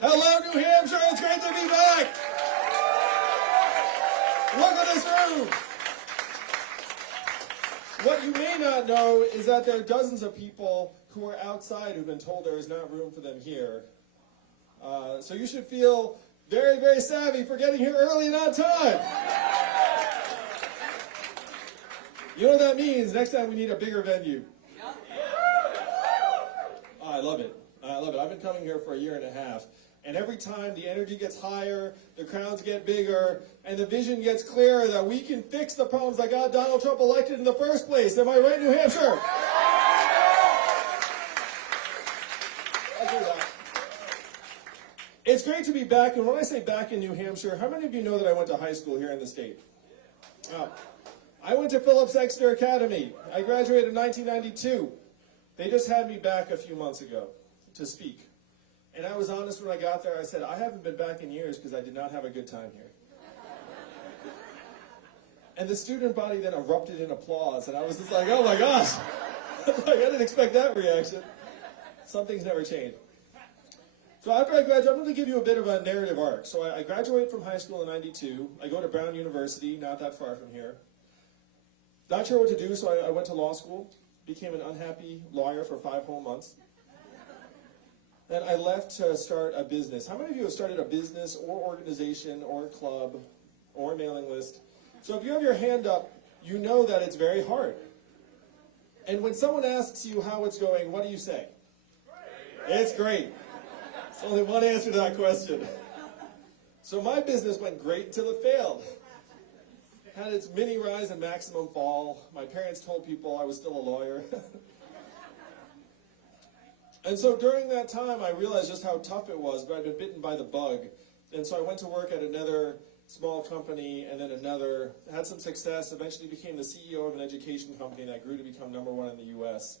Hello, New Hampshire. It's great to be back. Look at this room. What you may not know is that there are dozens of people who are outside who've been told there is not room for them here. So you should feel very, very savvy for getting here early and on time. You know what that means? Next time we need a bigger venue. Oh, I love it. I love it. I've been coming here for a year and a half. And every time the energy gets higher, the crowds get bigger, and the vision gets clearer that we can fix the problems that got Donald Trump elected in the first place. Am I right, New Hampshire? It's great to be back, and when I say back in New Hampshire, how many of you know that I went to high school here in the state? I went to Phillips Exeter Academy. I graduated in 1992. They just had me back a few months ago to speak. And I was honest when I got there. I said, I haven't been back in years because I did not have a good time here. And the student body then erupted in applause, and I was just like, oh my gosh. I didn't expect that reaction. Some things never change. So after I graduate, I'm going to give you a bit of a narrative arc. So I graduate from high school in 92. I go to Brown University, not that far from here. Not sure what to do, so I went to law school. Became an unhappy lawyer for 5 whole months. Then I left to start a business. How many of you have started a business or organization or a club or a mailing list? So if you have your hand up, you know that it's very hard. And when someone asks you how it's going, what do you say? It's great. There's only one answer to that question. So my business went great until it failed. Had its mini rise and maximum fall. My parents told people I was still a lawyer. And so during that time, I realized just how tough it was, but I'd been bitten by the bug. And so I went to work at another small company and then another, had some success, eventually became the CEO of an education company that grew to become #1 in the US.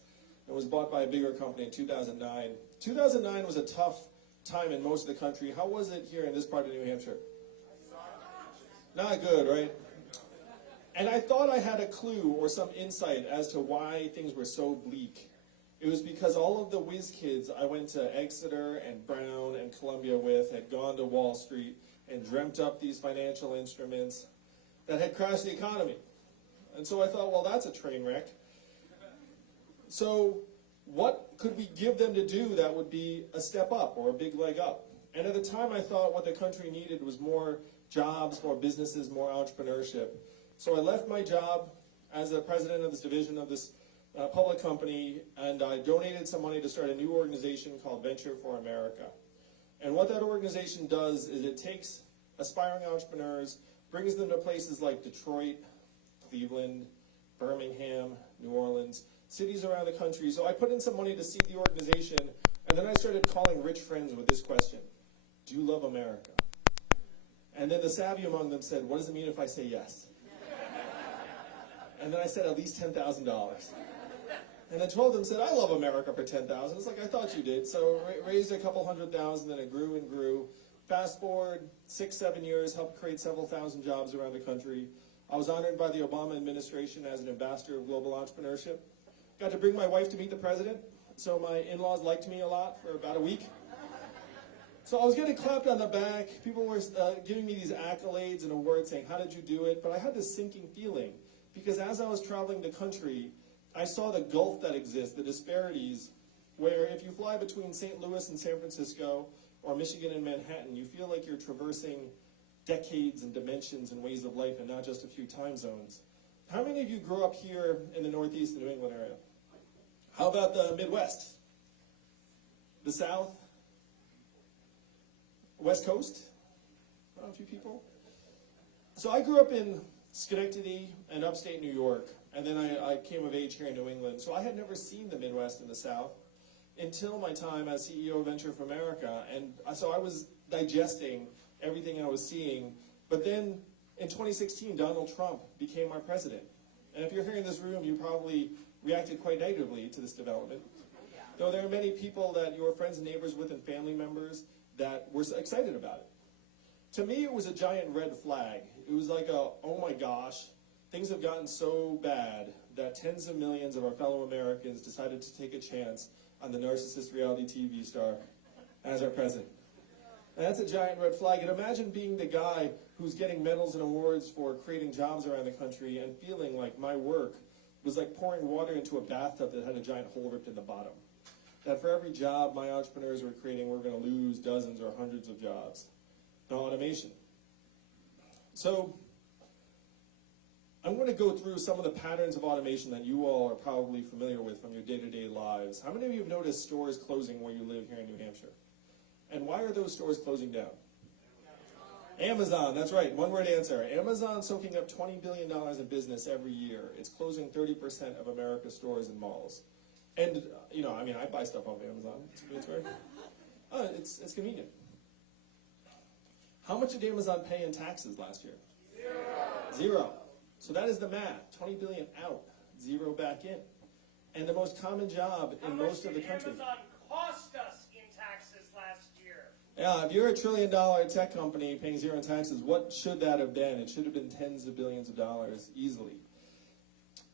It was bought by a bigger company in 2009. 2009 was a tough time in most of the country. How was it here in this part of New Hampshire? Not good, right? And I thought I had a clue or some insight as to why things were so bleak. It was because all of the whiz kids I went to Exeter and Brown and Columbia with had gone to Wall Street and dreamt up these financial instruments that had crashed the economy. And so I thought, well, that's a train wreck. So what could we give them to do that would be a step up or a big leg up? And at the time I thought what the country needed was more jobs, more businesses, more entrepreneurship. So I left my job as the president of this division of this public company, and I donated some money to start a new organization called Venture for America. And what that organization does is it takes aspiring entrepreneurs, brings them to places like Detroit, Cleveland, Birmingham, New Orleans, cities around the country. So I put in some money to seed the organization, and then I started calling rich friends with this question: do you love America? And then the savvy among them said, what does it mean if I say yes? And then I said at least $10,000. And then 12 of them said, I love America for $10,000. It's like, I thought you did. So raised a couple $100,000, then it grew and grew. Fast forward 6-7 years, helped create several thousand jobs around the country. I was honored by the Obama administration as an ambassador of global entrepreneurship. Got to bring my wife to meet the president. So my in-laws liked me a lot for about a week. So I was getting clapped on the back. People were giving me these accolades and awards saying, how did you do it? But I had this sinking feeling because as I was traveling the country, I saw the gulf that exists, the disparities, where if you fly between St. Louis and San Francisco or Michigan and Manhattan, you feel like you're traversing decades and dimensions and ways of life and not just a few time zones. How many of you grew up here in the Northeast and New England area? How about the Midwest? The South? West Coast? A few people? So I grew up in Schenectady and upstate New York, and then I came of age here in New England. So I had never seen the Midwest and the South until my time as CEO of Venture for America. And so I was digesting everything I was seeing. But then in 2016, Donald Trump became our president. And if you're here in this room, you probably reacted quite negatively to this development. Though there are many people that you were friends and neighbors with and family members that were excited about it. To me, it was a giant red flag. It was like oh my gosh, things have gotten so bad that tens of millions of our fellow Americans decided to take a chance on the narcissist reality TV star as our president. And that's a giant red flag. And imagine being the guy who's getting medals and awards for creating jobs around the country and feeling like my work was like pouring water into a bathtub that had a giant hole ripped in the bottom. That for every job my entrepreneurs were creating, we're going to lose dozens or hundreds of jobs. Now, automation. So, I'm going to go through some of the patterns of automation that you all are probably familiar with from your day-to-day lives. How many of you have noticed stores closing where you live here in New Hampshire? And why are those stores closing down? Amazon, that's right, one-word answer. Amazon soaking up $20 billion in business every year. It's closing 30% of America's stores and malls. And, you know, I mean, I buy stuff off Amazon. It's convenient. How much did Amazon pay in taxes last year? Zero. So that is the math. 20 billion out, zero back in. And the most common job in most of the country. Amazon cost us in taxes last year? Yeah, if you're a $1 trillion tech company paying zero in taxes, what should that have been? It should have been tens of billions of dollars easily.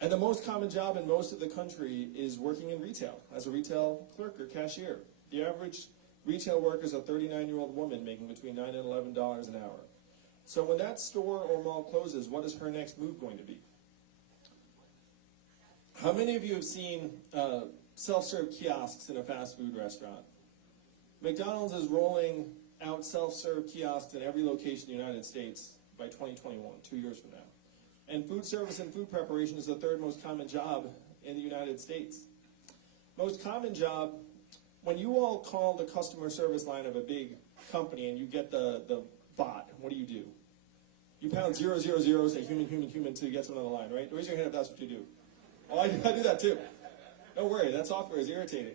And the most common job in most of the country is working in retail, as a retail clerk or cashier. The average retail worker is a 39-year-old woman making between $9 and $11 an hour. So when that store or mall closes, what is her next move going to be? How many of you have seen self-serve kiosks in a fast food restaurant? McDonald's is rolling out self-serve kiosks in every location in the United States by 2021, 2 years from now. And food service and food preparation is the third most common job in the United States. Most common job, when you all call the customer service line of a big company and you get the bot, what do? You pound 000, say human, human, human till you get someone on the line, right? Raise your hand if that's what you do. Oh, I do that too. Don't worry, that software is irritating.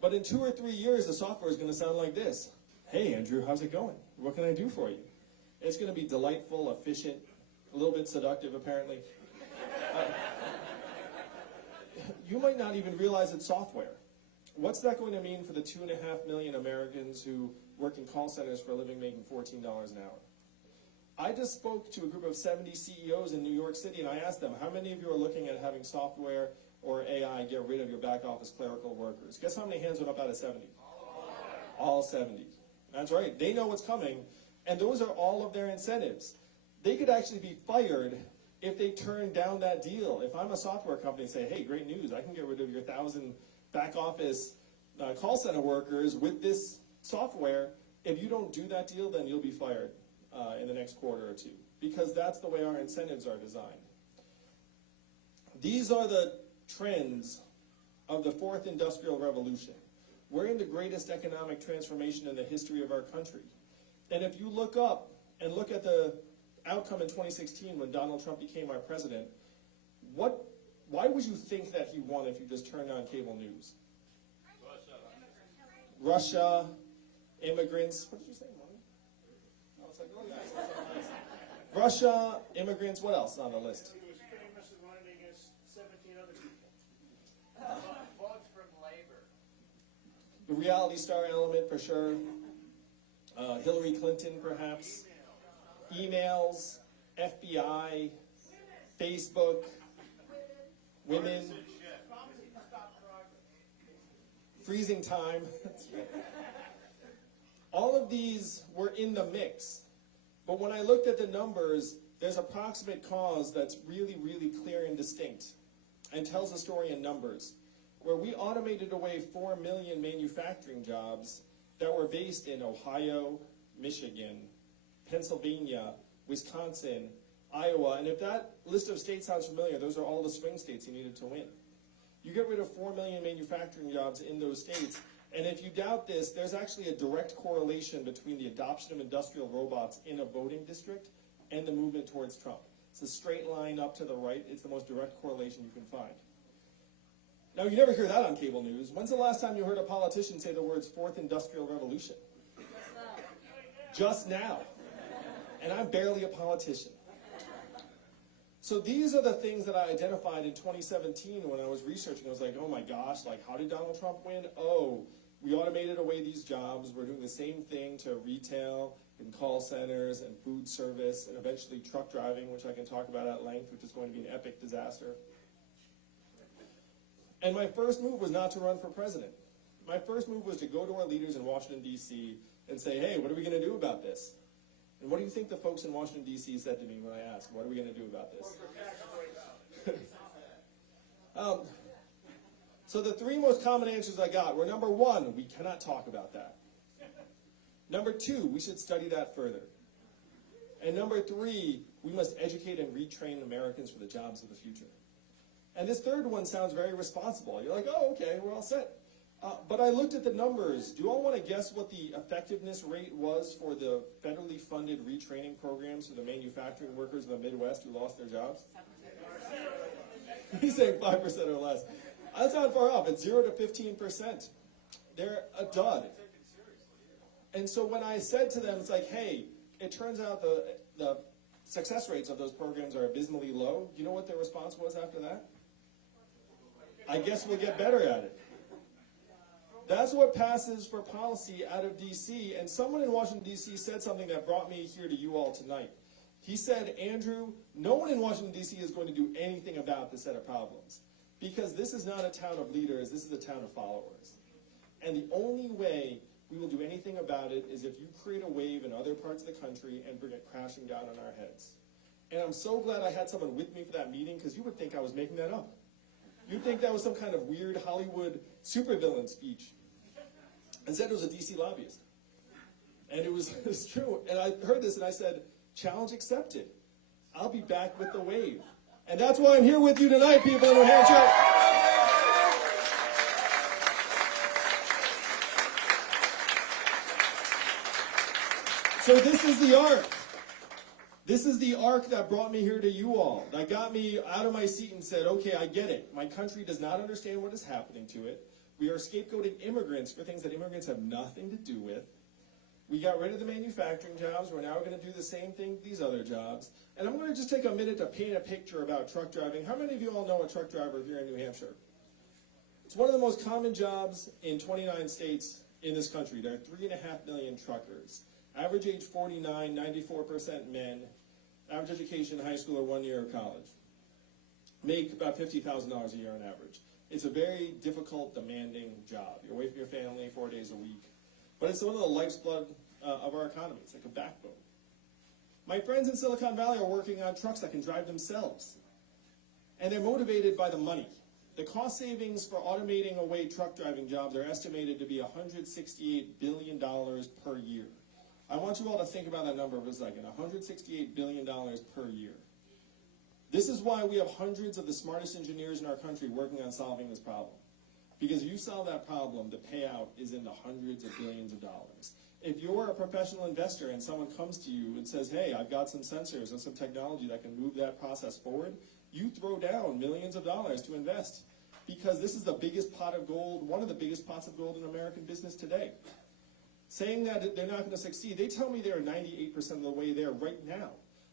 But in 2 or 3 years, the software is going to sound like this. Hey, Andrew, how's it going? What can I do for you? It's going to be delightful, efficient, a little bit seductive, apparently. You might not even realize it's software. What's that going to mean for the 2.5 million Americans who work in call centers for a living making $14 an hour? I just spoke to a group of 70 CEOs in New York City, and I asked them, how many of you are looking at having software or AI get rid of your back office clerical workers? Guess how many hands went up out of 70? All 70. That's right. They know what's coming, and those are all of their incentives. They could actually be fired if they turn down that deal. If I'm a software company and say, hey, great news, I can get rid of your 1,000 back office call center workers with this software, if you don't do that deal, then you'll be fired in the next quarter or two, because that's the way our incentives are designed. These are the trends of the fourth industrial revolution. We're in the greatest economic transformation in the history of our country. And if you look up and look at the outcome in 2016 when Donald Trump became our president, why would you think that he won if you just turned on cable news? Russia, immigrants. What did you say, Mommy? Oh, it's like, oh yeah, it's nice. Russia, immigrants. What else is on the list? He was famous and running against 17 other people. Votes from labor. The reality star element for sure. Hillary Clinton, perhaps. Emails, FBI, Facebook, women, freezing time. All of these were in the mix. But when I looked at the numbers, there's a proximate cause that's really, really clear and distinct and tells a story in numbers, where we automated away 4 million manufacturing jobs that were based in Ohio, Michigan, Pennsylvania, Wisconsin, Iowa, and if that list of states sounds familiar, those are all the swing states you needed to win. You get rid of 4 million manufacturing jobs in those states, and if you doubt this, there's actually a direct correlation between the adoption of industrial robots in a voting district and the movement towards Trump. It's a straight line up to the right. It's the most direct correlation you can find. Now, you never hear that on cable news. When's the last time you heard a politician say the words fourth industrial revolution? Just now. And I'm barely a politician. So these are the things that I identified in 2017 when I was researching. I was like, oh my gosh, like how did Donald Trump win? Oh, we automated away these jobs. We're doing the same thing to retail and call centers and food service and eventually truck driving, which I can talk about at length, which is going to be an epic disaster. And my first move was not to run for president. My first move was to go to our leaders in Washington, D.C., and say, hey, what are we going to do about this? And what do you think the folks in Washington, D.C. said to me when I asked, what are we going to do about this? So the three most common answers I got were, number one, we cannot talk about that. Number two, we should study that further. And number three, we must educate and retrain Americans for the jobs of the future. And this third one sounds very responsible. You're like, oh, okay, we're all set. But I looked at the numbers. Do you all want to guess what the effectiveness rate was for the federally funded retraining programs for the manufacturing workers in the Midwest who lost their jobs? He's saying 5% or less. That's not far off. It's 0 to 15%. They're a dud. And so when I said to them, it's like, hey, it turns out the success rates of those programs are abysmally low. Do you know what their response was after that? I guess we'll get better at it. That's what passes for policy out of D.C. And someone in Washington, D.C. said something that brought me here to you all tonight. He said, Andrew, no one in Washington, D.C. is going to do anything about this set of problems. Because this is not a town of leaders, this is a town of followers. And the only way we will do anything about it is if you create a wave in other parts of the country and bring it crashing down on our heads. And I'm so glad I had someone with me for that meeting, because you would think I was making that up. You'd think that was some kind of weird Hollywood supervillain speech. Instead, it was a DC lobbyist. And it was true. And I heard this and I said, challenge accepted. I'll be back with the wave. And that's why I'm here with you tonight, people in New Hampshire. So this is the arc. This is the arc that brought me here to you all. That got me out of my seat and said, okay, I get it. My country does not understand what is happening to it. We are scapegoating immigrants for things that immigrants have nothing to do with. We got rid of the manufacturing jobs. We're now going to do the same thing with these other jobs. And I'm going to just take a minute to paint a picture about truck driving. How many of you all know a truck driver here in New Hampshire? It's one of the most common jobs in 29 states in this country. There are 3.5 million truckers. Average age 49, 94% men. Average education, high school or 1 year of college. Make about $50,000 a year on average. It's a very difficult, demanding job. You're away from your family 4 days a week. But it's one of the lifeblood of our economy. It's like a backbone. My friends in Silicon Valley are working on trucks that can drive themselves. And they're motivated by the money. The cost savings for automating away truck driving jobs are estimated to be $168 billion per year. I want you all to think about that number for a second. $168 billion per year. This is why we have hundreds of the smartest engineers in our country working on solving this problem. Because if you solve that problem, the payout is in the hundreds of billions of dollars. If you're a professional investor and someone comes to you and says, hey, I've got some sensors and some technology that can move that process forward, you throw down millions of dollars to invest. Because this is the biggest pot of gold, one of the biggest pots of gold in American business today. Saying that they're not going to succeed, they tell me they're 98% of the way there right now.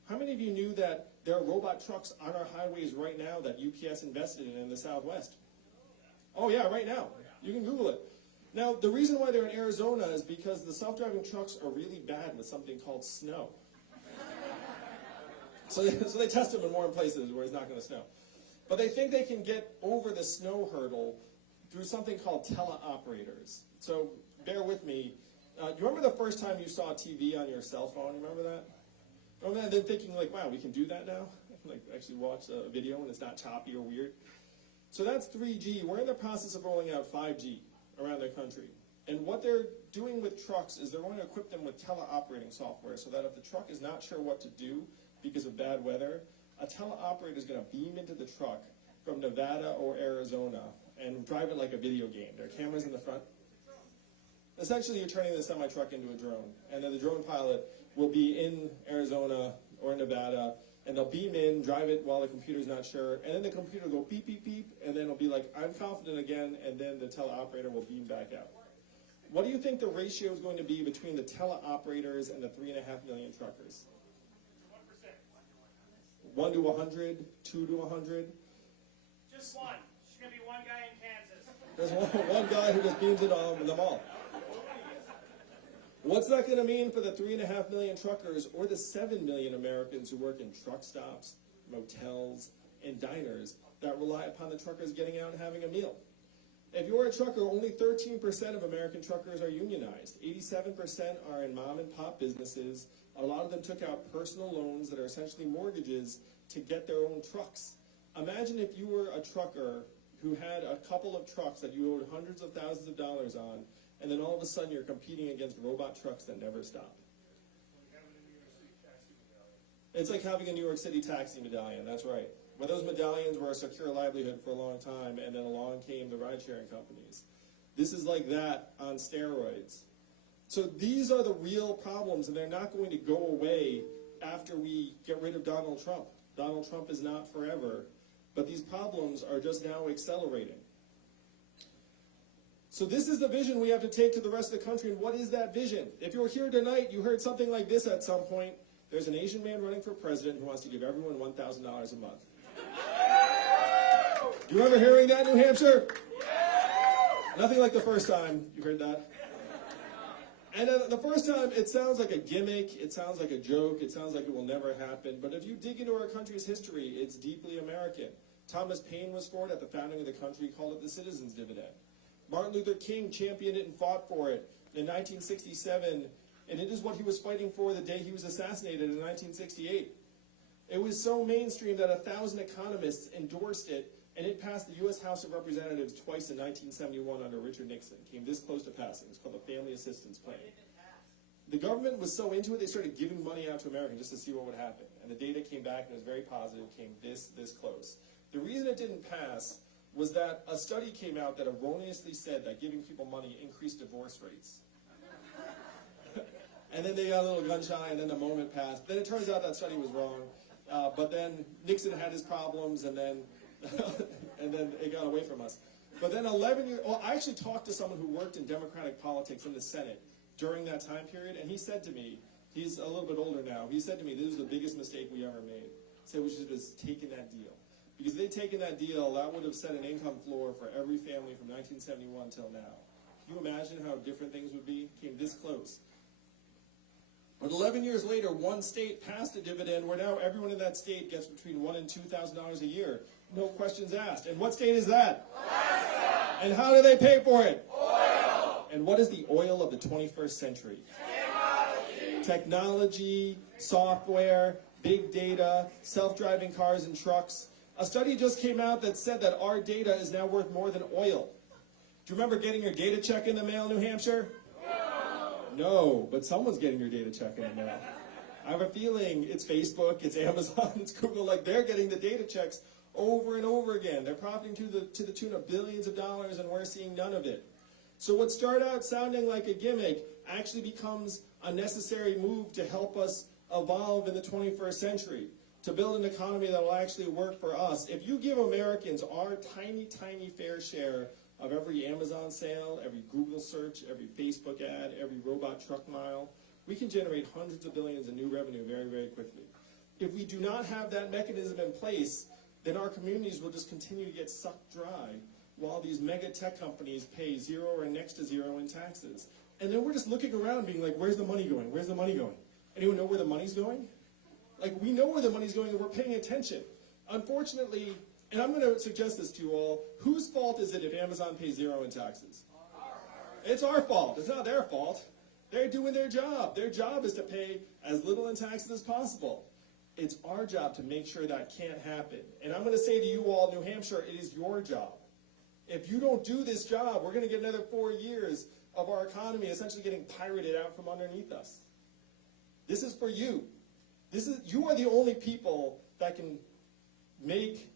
How many of you knew that there are robot trucks on our highways right now that UPS invested in the Southwest? Oh yeah, right now. You can Google it. Now, the reason why they're in Arizona is because the self-driving trucks are really bad with something called snow. So they test them in warm places where it's not going to snow. But they think they can get over the snow hurdle through something called teleoperators. So bear with me. Do you remember the first time you saw TV on your cell phone? Remember that? Remember that? Then thinking like, wow, we can do that now? Like actually watch a video and it's not choppy or weird. So that's 3G. We're in the process of rolling out 5G around the country. And what they're doing with trucks is they're going to equip them with teleoperating software so that if the truck is not sure what to do because of bad weather, a teleoperator is going to beam into the truck from Nevada or Arizona and drive it like a video game. There are cameras in the front. Essentially, you're turning the semi-truck into a drone. And then the drone pilot will be in Arizona or Nevada, and they'll beam in, drive it while the computer's not sure, and then the computer will go beep, beep, beep, and then it'll be like, I'm confident again, and then the teleoperator will beam back out. What do you think the ratio is going to be between the teleoperators and the 3.5 million truckers? 1%. 1 to 100, 2 to 100? Just one. There's going to be one guy in Kansas. There's one guy who just beams it on them all. What's that going to mean for the 3.5 million truckers or the 7 million Americans who work in truck stops, motels, and diners that rely upon the truckers getting out and having a meal? If you're a trucker, only 13% of American truckers are unionized. 87% are in mom and pop businesses. A lot of them took out personal loans that are essentially mortgages to get their own trucks. Imagine if you were a trucker who had a couple of trucks that you owed hundreds of thousands of dollars on, and then all of a sudden you're competing against robot trucks that never stop. It's like having a New York City taxi medallion, that's right. But those medallions were a secure livelihood for a long time, and then along came the ride-sharing companies. This is like that on steroids. So these are the real problems, and they're not going to go away after we get rid of Donald Trump. Donald Trump is not forever, but these problems are just now accelerating. So this is the vision we have to take to the rest of the country, and what is that vision? If you're here tonight, you heard something like this at some point. There's an Asian man running for president who wants to give everyone $1,000 a month. You remember hearing that in New Hampshire? Nothing like the first time you heard that. And the first time, it sounds like a gimmick, it sounds like a joke, it sounds like it will never happen. But if you dig into our country's history, it's deeply American. Thomas Paine was for it at the founding of the country, called it the citizens' dividend. Martin Luther King championed it and fought for it in 1967, and it is what he was fighting for the day he was assassinated in 1968. It was so mainstream that 1,000 economists endorsed it, and it passed the U.S. House of Representatives twice in 1971 under Richard Nixon. Came this close to passing. It's called the Family Assistance Plan. The government was so into it, they started giving money out to Americans just to see what would happen. And the data came back, and it was very positive, came this close. The reason it didn't pass was that a study came out that erroneously said that giving people money increased divorce rates. And then they got a little gun shy, and then the moment passed. Then it turns out that study was wrong. But then Nixon had his problems, and then and then it got away from us. But then 11 years, I actually talked to someone who worked in Democratic politics in the Senate during that time period, and he said to me, he's a little bit older now, he said to me, this was the biggest mistake we ever made. He said we should have just taken that deal. Because if they'd taken that deal, that would have set an income floor for every family from 1971 till now. Can you imagine how different things would be? Came this close. But 11 years later, one state passed a dividend where now everyone in that state gets between $1,000 and $2,000 a year. No questions asked. And what state is that? Alaska. And how do they pay for it? Oil. And what is the oil of the 21st century? Technology, software, big data, self-driving cars and trucks. A study just came out that said that our data is now worth more than oil. Do you remember getting your data check in the mail in New Hampshire? No, but someone's getting your data check in the mail. I have a feeling it's Facebook, it's Amazon, it's Google, like they're getting the data checks over and over again. They're profiting to the tune of billions of dollars, and we're seeing none of it. So what started out sounding like a gimmick actually becomes a necessary move to help us evolve in the 21st century, to build an economy that will actually work for us. If you give Americans our tiny, tiny fair share of every Amazon sale, every Google search, every Facebook ad, every robot truck mile, we can generate hundreds of billions in new revenue very, very quickly. If we do not have that mechanism in place, then our communities will just continue to get sucked dry while these mega tech companies pay zero or next to zero in taxes. And then we're just looking around being like, where's the money going? Where's the money going? Anyone know where the money's going? Like, we know where the money's going and we're paying attention. Unfortunately, and I'm going to suggest this to you all, whose fault is it if Amazon pays zero in taxes? It's our fault. It's not their fault. They're doing their job. Their job is to pay as little in taxes as possible. It's our job to make sure that can't happen. And I'm going to say to you all, New Hampshire, it is your job. If you don't do this job, we're going to get another 4 years of our economy essentially getting pirated out from underneath us. This is for you. You are the only people that can make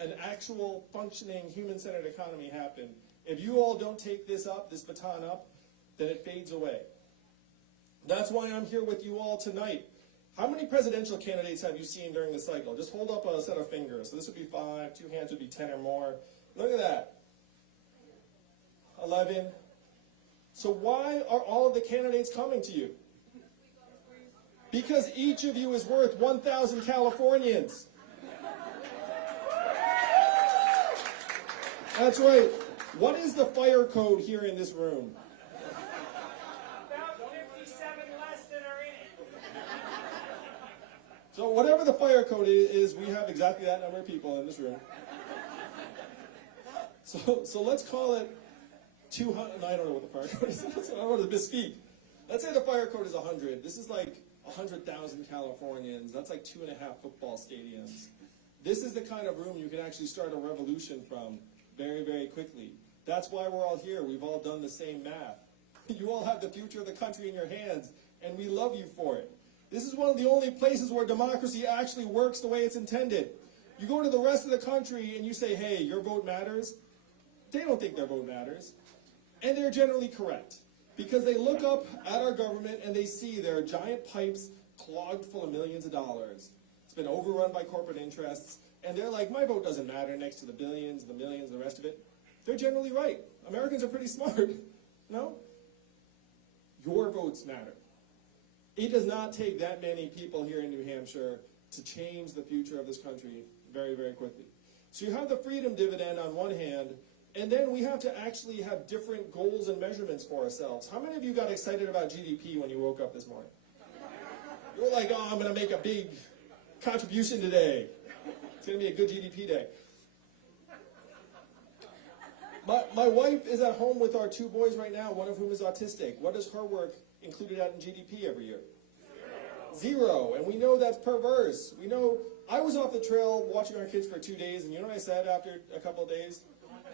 an actual functioning human-centered economy happen. If you all don't take this up, this baton up, then it fades away. That's why I'm here with you all tonight. How many presidential candidates have you seen during the cycle? Just hold up a set of fingers. So this would be 5, 2 hands would be 10 or more. Look at that. 11. So why are all of the candidates coming to you? Because each of you is worth 1,000 Californians. That's right. What is the fire code here in this room? About 57 less than are in it. So whatever the fire code is, we have exactly that number of people in this room. So let's call it 200, I don't know what the fire code is. I don't want to misspeak. Let's say the fire code is 100. This is like 100,000 Californians. That's like 2.5 football stadiums. This is the kind of room you can actually start a revolution from very, very quickly. That's why we're all here. We've all done the same math. You all have the future of the country in your hands, and we love you for it. This is one of the only places where democracy actually works the way it's intended. You go to the rest of the country and you say, hey, your vote matters. They don't think their vote matters. And they're generally correct. Because they look up at our government and they see there are giant pipes clogged full of millions of dollars. It's been overrun by corporate interests. And they're like, my vote doesn't matter next to the billions, the millions, the rest of it. They're generally right. Americans are pretty smart. No? Your votes matter. It does not take that many people here in New Hampshire to change the future of this country very, very quickly. So you have the freedom dividend on one hand, and then we have to actually have different goals and measurements for ourselves. How many of you got excited about GDP when you woke up this morning? You were like, oh, I'm going to make a big contribution today. It's going to be a good GDP day. My wife is at home with our 2 boys right now, one of whom is autistic. What does her work included out in GDP every year? Zero. And we know that's perverse. We know, I was off the trail watching our kids for 2 days, and you know what I said after a couple of days?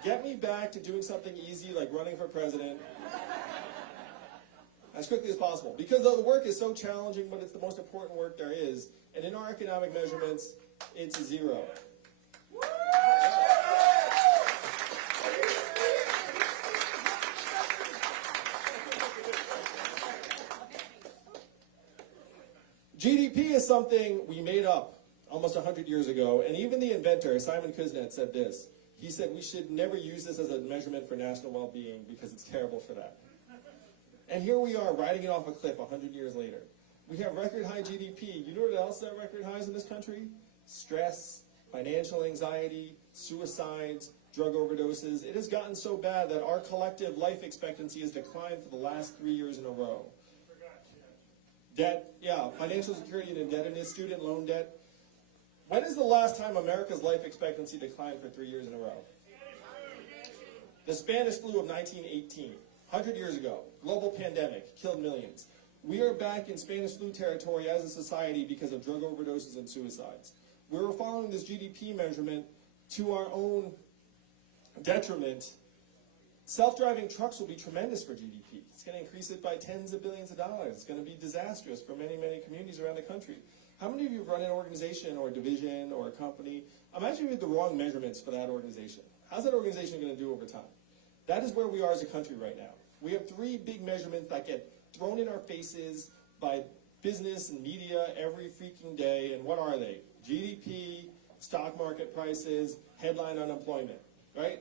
Get me back to doing something easy like running for president as quickly as possible. Because the work is so challenging, but it's the most important work there is. And in our economic measurements, it's a zero. GDP is something we made up almost 100 years ago, and even the inventor, Simon Kuznets, said this. He said we should never use this as a measurement for national well-being because it's terrible for that. And here we are riding it off a cliff 100 years later. We have record high GDP. You know what else set record highs in this country? Stress, financial anxiety, suicides, drug overdoses. It has gotten so bad that our collective life expectancy has declined for the last 3 years in a row. Debt, yeah, financial security and indebtedness, student loan debt. When is the last time America's life expectancy declined for 3 years in a row? The Spanish flu of 1918, 100 years ago, global pandemic, killed millions. We are back in Spanish flu territory as a society because of drug overdoses and suicides. We're following this GDP measurement to our own detriment. Self-driving trucks will be tremendous for GDP. It's going to increase it by tens of billions of dollars. It's going to be disastrous for many, many communities around the country. How many of you run an organization or a division or a company? Imagine you had the wrong measurements for that organization. How's that organization going to do over time? That is where we are as a country right now. We have 3 big measurements that get thrown in our faces by business and media every freaking day. And what are they? GDP, stock market prices, headline unemployment, right?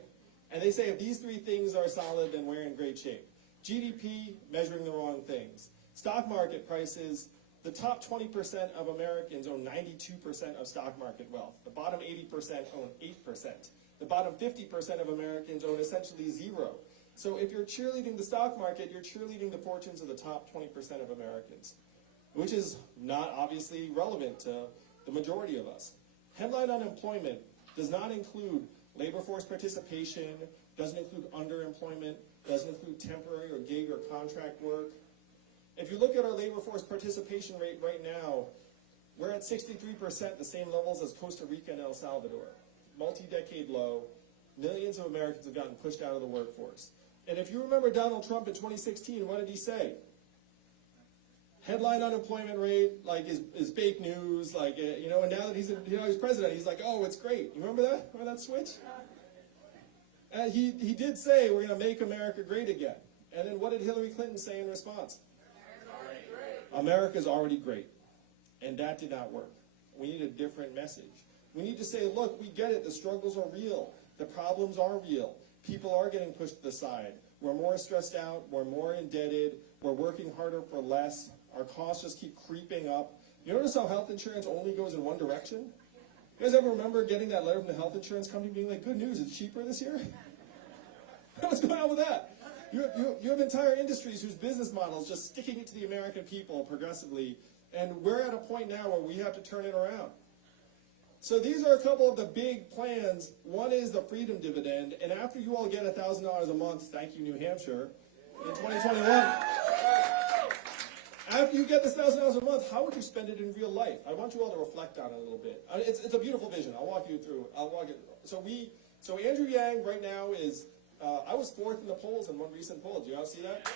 And they say if these 3 things are solid, then we're in great shape. GDP, measuring the wrong things. Stock market prices, the top 20% of Americans own 92% of stock market wealth. The bottom 80% own 8%. The bottom 50% of Americans own essentially 0. So if you're cheerleading the stock market, you're cheerleading the fortunes of the top 20% of Americans, which is not obviously relevant to the majority of us. Headline unemployment does not include labor force participation, doesn't include underemployment, doesn't include temporary or gig or contract work. If you look at our labor force participation rate right now, we're at 63%, the same levels as Costa Rica and El Salvador. Multi-decade low. Millions of Americans have gotten pushed out of the workforce. And if you remember Donald Trump in 2016, what did he say? Headline unemployment rate, like, is fake news, like, you know, and now that he's president, he's like, oh, it's great. You remember that? Remember that switch? And he did say, we're going to make America great again. And then what did Hillary Clinton say in response? America's already great. And that did not work. We need a different message. We need to say, look, we get it. The struggles are real. The problems are real. People are getting pushed to the side. We're more stressed out. We're more indebted. We're working harder for less. Our costs just keep creeping up. You notice how health insurance only goes in one direction? You guys ever remember getting that letter from the health insurance company being like, good news, it's cheaper this year? What's going on with that? You have entire industries whose business model is just sticking it to the American people progressively, and we're at a point now where we have to turn it around. So these are a couple of the big plans. One is the freedom dividend, and after you all get $1,000 a month, thank you New Hampshire, in 2021, after you get this $1,000 a month, how would you spend it in real life? I want you all to reflect on it a little bit. It's a beautiful vision. I'll walk you through. So Andrew Yang right now is, I was 4th in the polls in one recent poll. Do you all see that?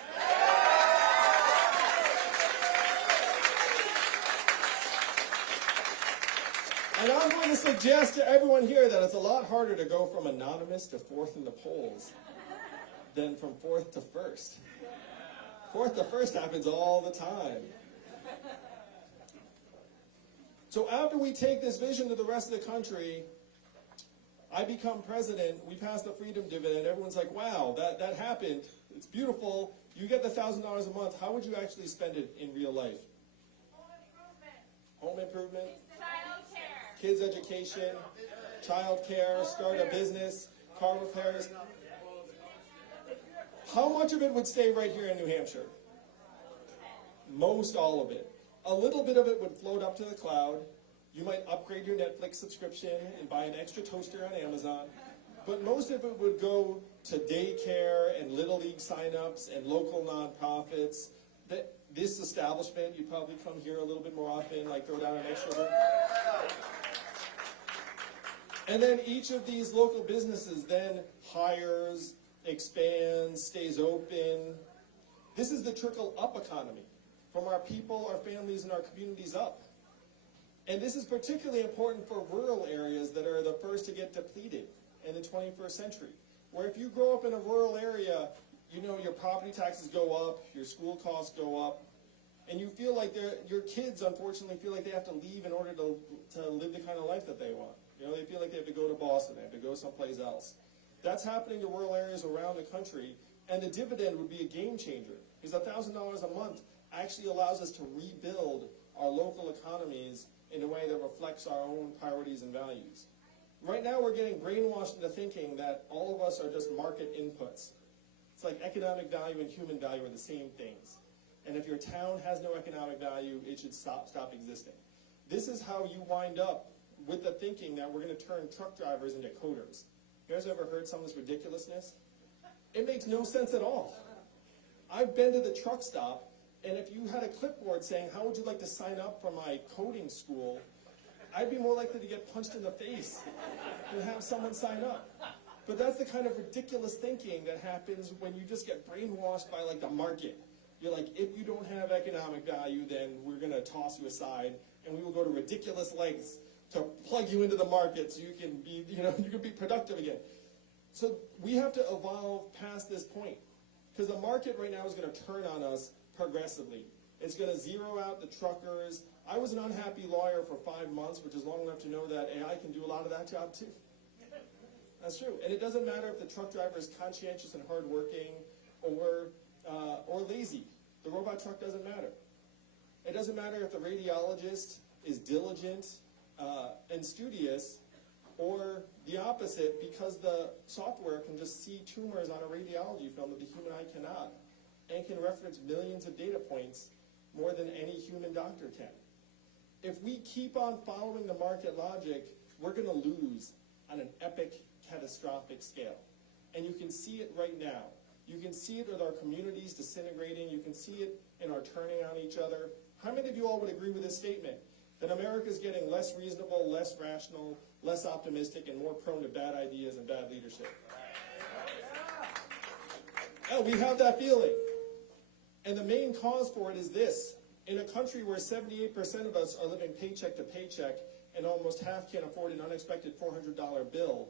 And I'm going to suggest to everyone here that it's a lot harder to go from anonymous to 4th in the polls than from 4th to 1st. 4th to 1st happens all the time. So after we take this vision to the rest of the country, I become president, we pass the freedom dividend, everyone's like, wow, that happened, it's beautiful, you get the $1,000 a month, how would you actually spend it in real life? Home improvement. Kids' education, child care, start a business, car repairs. How much of it would stay right here in New Hampshire? Most all of it. A little bit of it would float up to the cloud. You might upgrade your Netflix subscription and buy an extra toaster on Amazon. But most of it would go to daycare and Little League signups and local nonprofits. This establishment, you'd probably come here a little bit more often, like throw down an extra room. And then each of these local businesses then hires, expands, stays open. This is the trickle-up economy, from our people, our families, and our communities up. And this is particularly important for rural areas that are the first to get depleted in the 21st century. Where if you grow up in a rural area, you know your property taxes go up, your school costs go up, and you feel like your kids, unfortunately, feel like they have to leave in order to live the kind of life that they want. You know, they feel like they have to go to Boston, they have to go someplace else. That's happening to rural areas around the country, and the dividend would be a game changer. Because $1,000 a month actually allows us to rebuild our local economies in a way that reflects our own priorities and values. Right now we're getting brainwashed into thinking that all of us are just market inputs. It's like economic value and human value are the same things. And if your town has no economic value, it should stop existing. This is how you wind up with the thinking that we're going to turn truck drivers into coders. You guys ever heard some of this ridiculousness? It makes no sense at all. I've been to the truck stop, and if you had a clipboard saying, how would you like to sign up for my coding school, I'd be more likely to get punched in the face than have someone sign up. But that's the kind of ridiculous thinking that happens when you just get brainwashed by like the market. You're like, if you don't have economic value, then we're going to toss you aside, and we will go to ridiculous lengths to plug you into the market so you can be, you can be productive again. So we have to evolve past this point, because the market right now is going to turn on us progressively. It's going to zero out the truckers. I was an unhappy lawyer for 5 months, which is long enough to know that AI can do a lot of that job too. That's true. And it doesn't matter if the truck driver is conscientious and hardworking or lazy. The robot truck doesn't matter. It doesn't matter if the radiologist is diligent and studious, or the opposite, because the software can just see tumors on a radiology film that the human eye cannot, and can reference millions of data points more than any human doctor can. If we keep on following the market logic, we're going to lose on an epic, catastrophic scale. And you can see it right now. You can see it with our communities disintegrating. You can see it in our turning on each other. How many of you all would agree with this statement? That America is getting less reasonable, less rational, less optimistic, and more prone to bad ideas and bad leadership. Yeah, we have that feeling. And the main cause for it is this. In a country where 78% of us are living paycheck to paycheck and almost half can't afford an unexpected $400 bill,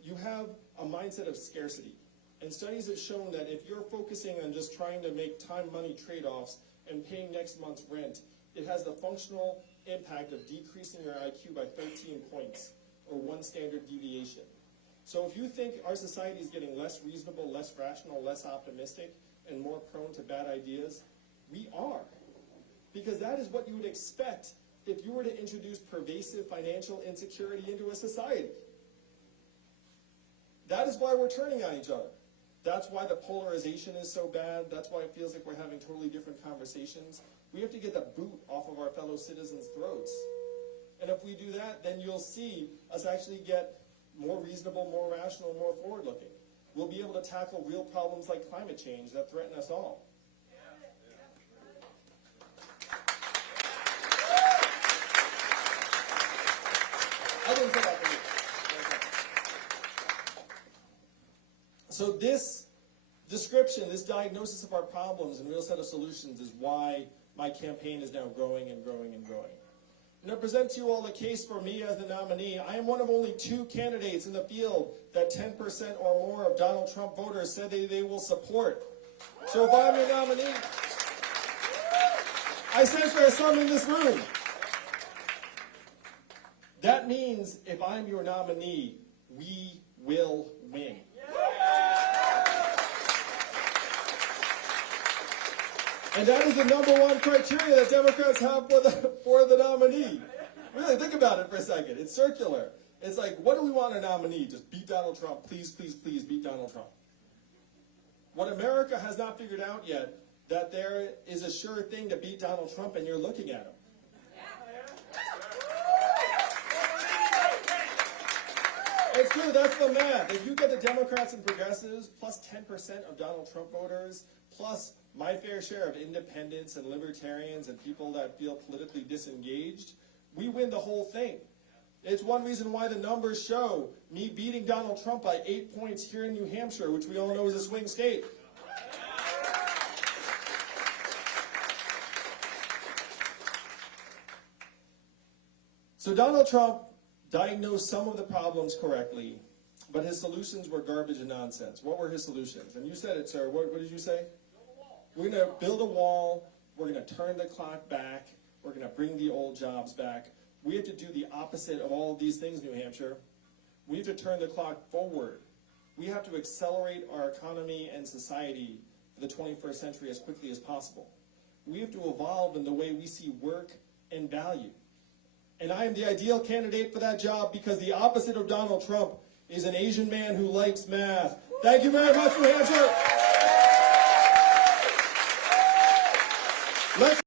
you have a mindset of scarcity. And studies have shown that if you're focusing on just trying to make time-money trade-offs and paying next month's rent, it has the functional impact of decreasing your IQ by 13 points, or 1 standard deviation. So if you think our society is getting less reasonable, less rational, less optimistic, and more prone to bad ideas, we are. Because that is what you would expect if you were to introduce pervasive financial insecurity into a society. That is why we're turning on each other. That's why the polarization is so bad. That's why it feels like we're having totally different conversations. We have to get the boot off of our fellow citizens' throats. And if we do that, then you'll see us actually get more reasonable, more rational, more forward-looking. We'll be able to tackle real problems like climate change that threaten us all. I didn't say that for you. So this description, this diagnosis of our problems and real set of solutions is why my campaign is now growing and growing and growing. And I present to you all the case for me as the nominee. I am one of only 2 candidates in the field that 10% or more of Donald Trump voters said they will support. So if I'm your nominee, I sense there are some in this room. That means if I'm your nominee, we will win. And that is the #1 criteria that Democrats have for the nominee. Really, think about it for a second. It's circular. It's like, what do we want in a nominee? Just beat Donald Trump. Please, please, please beat Donald Trump. What America has not figured out yet, that there is a sure thing to beat Donald Trump, and you're looking at him. It's true, that's the math. If you get the Democrats and progressives, plus 10% of Donald Trump voters, plus my fair share of independents and libertarians and people that feel politically disengaged, we win the whole thing. It's one reason why the numbers show me beating Donald Trump by 8 points here in New Hampshire, which we all know is a swing state. So Donald Trump diagnosed some of the problems correctly, but his solutions were garbage and nonsense. What were his solutions? And you said it, sir. What did you say? We're going to build a wall. We're going to turn the clock back. We're going to bring the old jobs back. We have to do the opposite of all of these things, New Hampshire. We have to turn the clock forward. We have to accelerate our economy and society for the 21st century as quickly as possible. We have to evolve in the way we see work and value. And I am the ideal candidate for that job because the opposite of Donald Trump is an Asian man who likes math. Thank you very much, New Hampshire. Let's